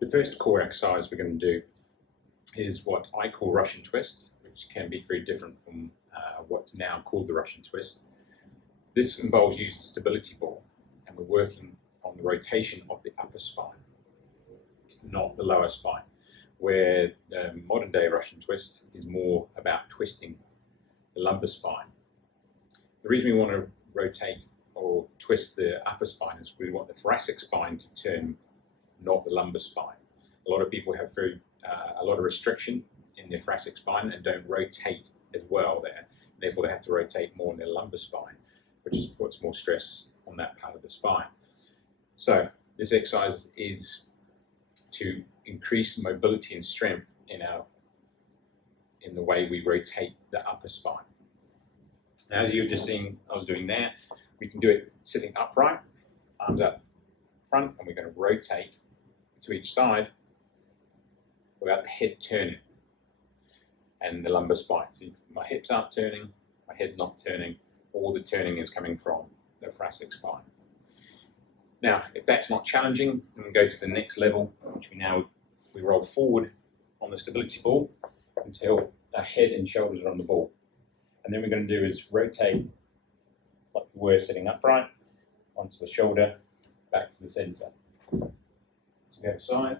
The first core exercise we're going to do is what I call Russian twist, which can be very different from what's now called the Russian twist. This involves using a stability ball, and we're working on the rotation of the upper spine, not the lower spine, where the modern day Russian twist is more about twisting the lumbar spine. The reason we want to rotate or twist the upper spine is we want the thoracic spine to turn, not the lumbar spine. A lot of people have a lot of restriction in their thoracic spine and don't rotate as well there. Therefore, they have to rotate more in their lumbar spine, which puts more stress on that part of the spine. So this exercise is to increase mobility and strength in the way we rotate the upper spine. Now, as you were just seeing I was doing there, we can do it sitting upright, arms up front, and we're going to rotate to each side without the head turning and the lumbar spine. So my hips aren't turning, my head's not turning, all the turning is coming from the thoracic spine. Now, if that's not challenging, we can go to the next level, which we roll forward on the stability ball until our head and shoulders are on the ball. And then we're going to do is rotate like we were sitting upright, onto the shoulder, back to the center. So the other side.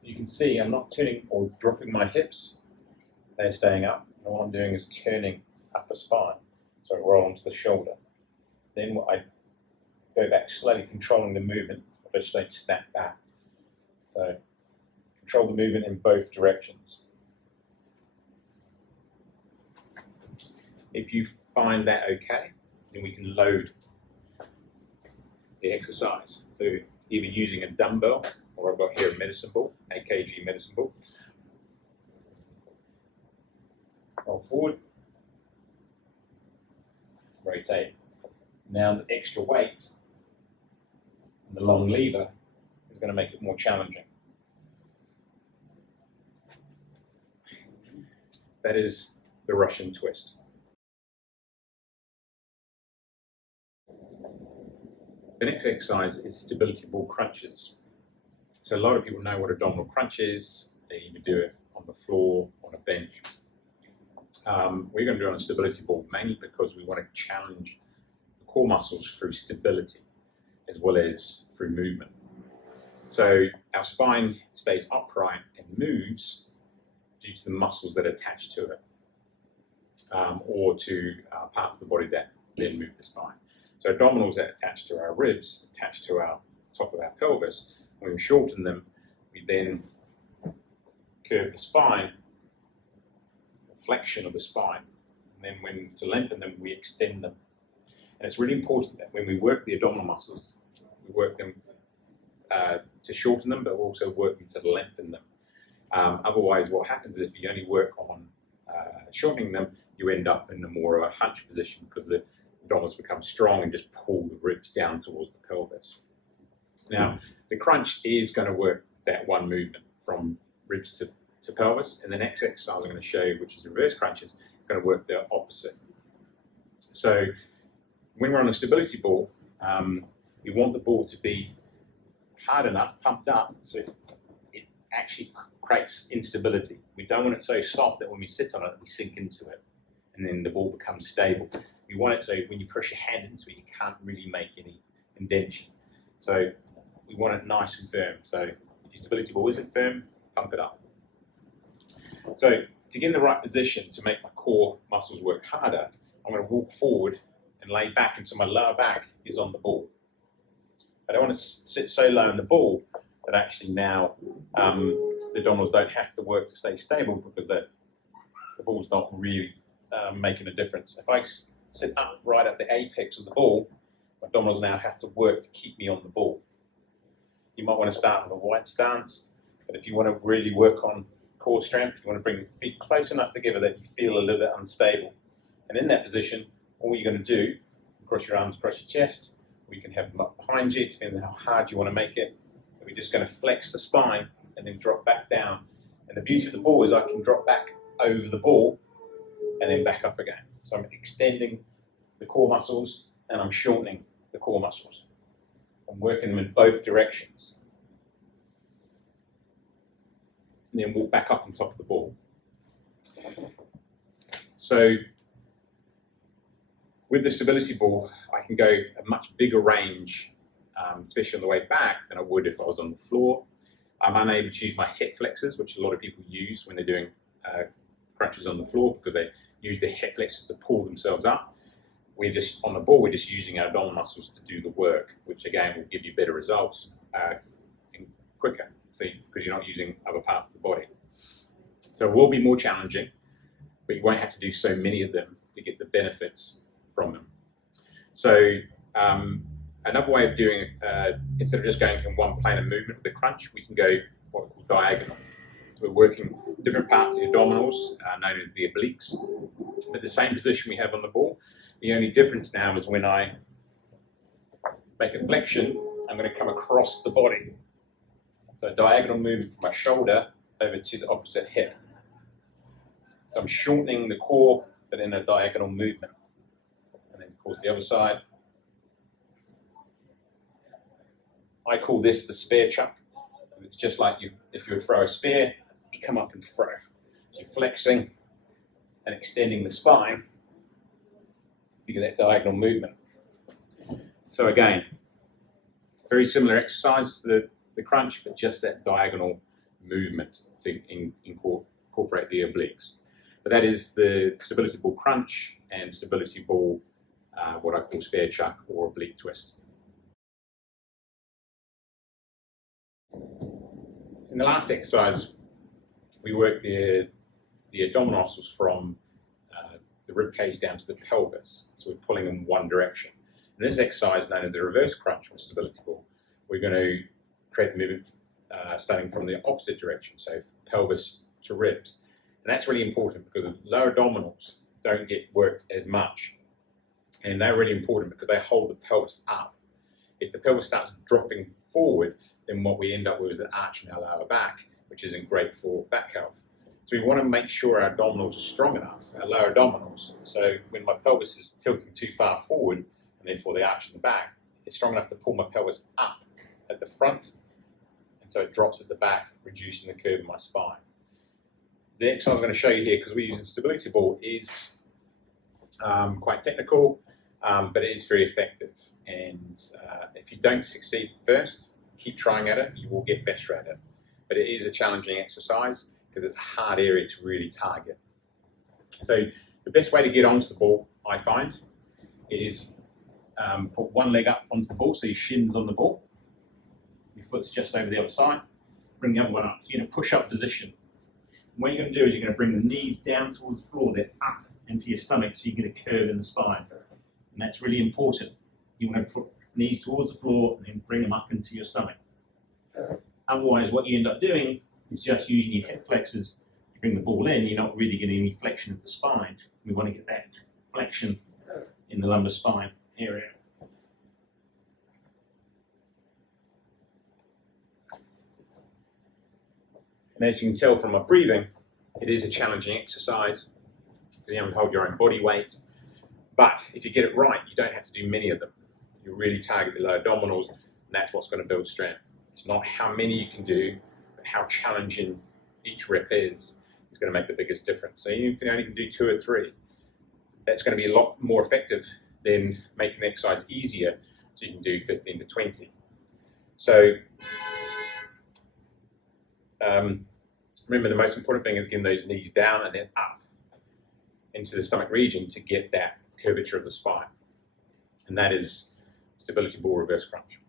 So you can see I'm not turning or dropping my hips, they're staying up. And all I'm doing is turning upper spine. So I roll onto the shoulder. Then I go back slowly, controlling the movement. I just don't snap back. So control the movement in both directions. If you find that okay, then we can load the exercise. So either using a dumbbell, or I've got here a medicine ball, 8 kg medicine ball. Roll forward, rotate. Now the extra weight and the long lever is going to make it more challenging. That is the Russian twist. The next exercise is stability ball crunches. So a lot of people know what abdominal crunch is. They either do it on the floor, on a bench. We're going to do it on a stability ball, mainly because we want to challenge the core muscles through stability as well as through movement. So our spine stays upright and moves due to the muscles that are attached to it, or to parts of the body that then move the spine. So abdominals that attach to our ribs, attach to our top of our pelvis. When we shorten them, we then curve the spine, flexion of the spine. And then to lengthen them, we extend them. And it's really important that when we work the abdominal muscles, we work them to shorten them, but also work them to lengthen them. Otherwise, what happens is if you only work on shortening them, you end up in a more of a hunch position because the abdominals become strong and just pull the ribs down towards the pelvis. Now, the crunch is going to work that one movement from ribs to pelvis, and the next exercise I'm going to show you, which is reverse crunches, is going to work the opposite. So when we're on a stability ball, we want the ball to be hard enough, pumped up, so it actually creates instability. We don't want it so soft that when we sit on it, we sink into it, and then the ball becomes stable. We want it so when you press your hand into it, you can't really make any indentation. So we want it nice and firm. So if your stability ball isn't firm, pump it up. So to get in the right position to make my core muscles work harder, I'm going to walk forward and lay back until my lower back is on the ball. I don't want to sit so low in the ball that actually now the abdominals don't have to work to stay stable because the ball's not really making a difference. If I sit up right at the apex of the ball, my abdominals now have to work to keep me on the ball. You might want to start with a wide stance, but if you want to really work on core strength, you want to bring the feet close enough together that you feel a little bit unstable. And in that position, all you're going to do, cross your arms across your chest, or you can have them up behind you, depending on how hard you want to make it. And we're just going to flex the spine and then drop back down. And the beauty of the ball is I can drop back over the ball and then back up again. So I'm extending the core muscles and I'm shortening the core muscles. I'm working them in both directions. and then walk back up on top of the ball. So with the stability ball, I can go a much bigger range, especially on the way back, than I would if I was on the floor. I'm unable to use my hip flexors, which a lot of people use when they're doing crunches on the floor, because they use their hip flexors to pull themselves up. On the ball, we're just using our abdominal muscles to do the work, which again will give you better results and quicker, because you're not using other parts of the body. So it will be more challenging, but you won't have to do so many of them to get the benefits from them. So another way of doing it, instead of just going in one plane of movement with the crunch, we can go what we call diagonal. So we're working different parts of the abdominals, known as the obliques, but the same position we have on the ball. The only difference now is when I make a flexion, I'm going to come across the body. So a diagonal movement from my shoulder over to the opposite hip. So I'm shortening the core, but in a diagonal movement. And then of course the other side. I call this the spear chuck. It's just like if you would throw a spear, you come up and throw. So you're flexing and extending the spine to get that diagonal movement. So again, very similar exercise to the crunch, but just that diagonal movement to incorporate the obliques. But that is the stability ball crunch and stability ball, what I call spear chuck or oblique twist. In the last exercise, we worked the abdominal muscles from the rib cage down to the pelvis. So we're pulling in one direction. In this exercise, known as the reverse crunch with stability ball, we're going to create the movement starting from the opposite direction, so pelvis to ribs. And that's really important because the lower abdominals don't get worked as much. And they're really important because they hold the pelvis up. If the pelvis starts dropping forward, then what we end up with is an arch in our lower back, which isn't great for back health. So we want to make sure our abdominals are strong enough, our lower abdominals, so when my pelvis is tilting too far forward, and therefore the arch in the back, it's strong enough to pull my pelvis up at the front, and so it drops at the back, reducing the curve in my spine. The exercise I'm going to show you here, because we're using stability ball, is quite technical, but it is very effective. And if you don't succeed first, keep trying at it, you will get better at it. But it is a challenging exercise because it's a hard area to really target. So the best way to get onto the ball, I find, is put one leg up onto the ball, so your shin's on the ball, your foot's just over the other side, bring the other one up. So you're in a push-up position. And what you're going to do is you're going to bring the knees down towards the floor, then up into your stomach so you get a curve in the spine. And that's really important. You want to put knees towards the floor and then bring them up into your stomach. Otherwise, what you end up doing is just using your hip flexors to bring the ball in. You're not really getting any flexion of the spine. We want to get that flexion in the lumbar spine area. And as you can tell from my breathing, it is a challenging exercise because you have to hold your own body weight. But if you get it right, you don't have to do many of them. You really target the lower abdominals, and that's what's going to build strength. It's not how many you can do, but how challenging each rep is going to make the biggest difference. So even if you only can do 2 or 3, that's going to be a lot more effective than making the exercise easier, so you can do 15 to 20. So remember, the most important thing is getting those knees down and then up into the stomach region to get that curvature of the spine. And that is stability ball reverse crunch.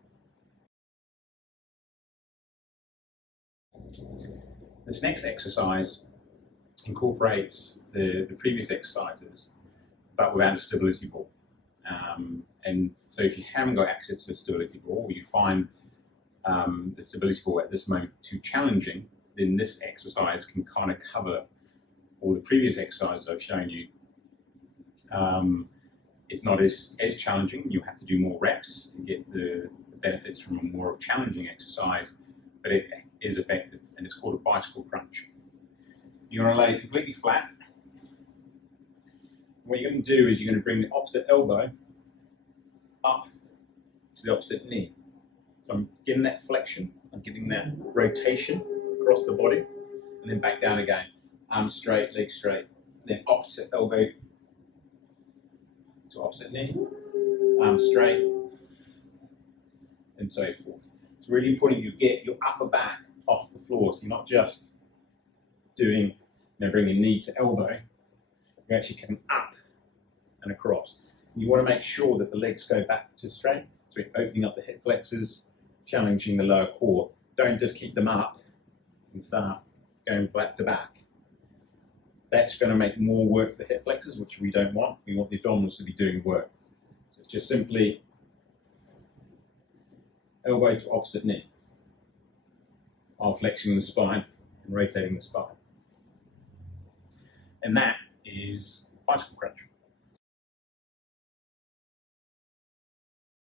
This next exercise incorporates the previous exercises, but without a stability ball. And so if you haven't got access to a stability ball, or you find the stability ball at this moment too challenging, then this exercise can kind of cover all the previous exercises I've shown you. It's not as challenging. You'll have to do more reps to get the benefits from a more challenging exercise, but it is effective, and it's called a bicycle crunch. You're going to lay completely flat. What you're going to do is you're going to bring the opposite elbow up to the opposite knee. So I'm getting that flexion, I'm getting that rotation across the body, and then back down again. Arm straight, leg straight. Then opposite elbow to opposite knee, arm straight, and so forth. It's really important you get your upper back off the floor, so you're not just doing, bringing knee to elbow, you're actually coming up and across. You want to make sure that the legs go back to straight, so you're opening up the hip flexors, challenging the lower core. Don't just keep them up and start going back to back. That's going to make more work for the hip flexors, which we don't want. We want the abdominals to be doing work. So it's just simply elbow to opposite knee, arm flexing the spine and rotating the spine. And that is bicycle crunch.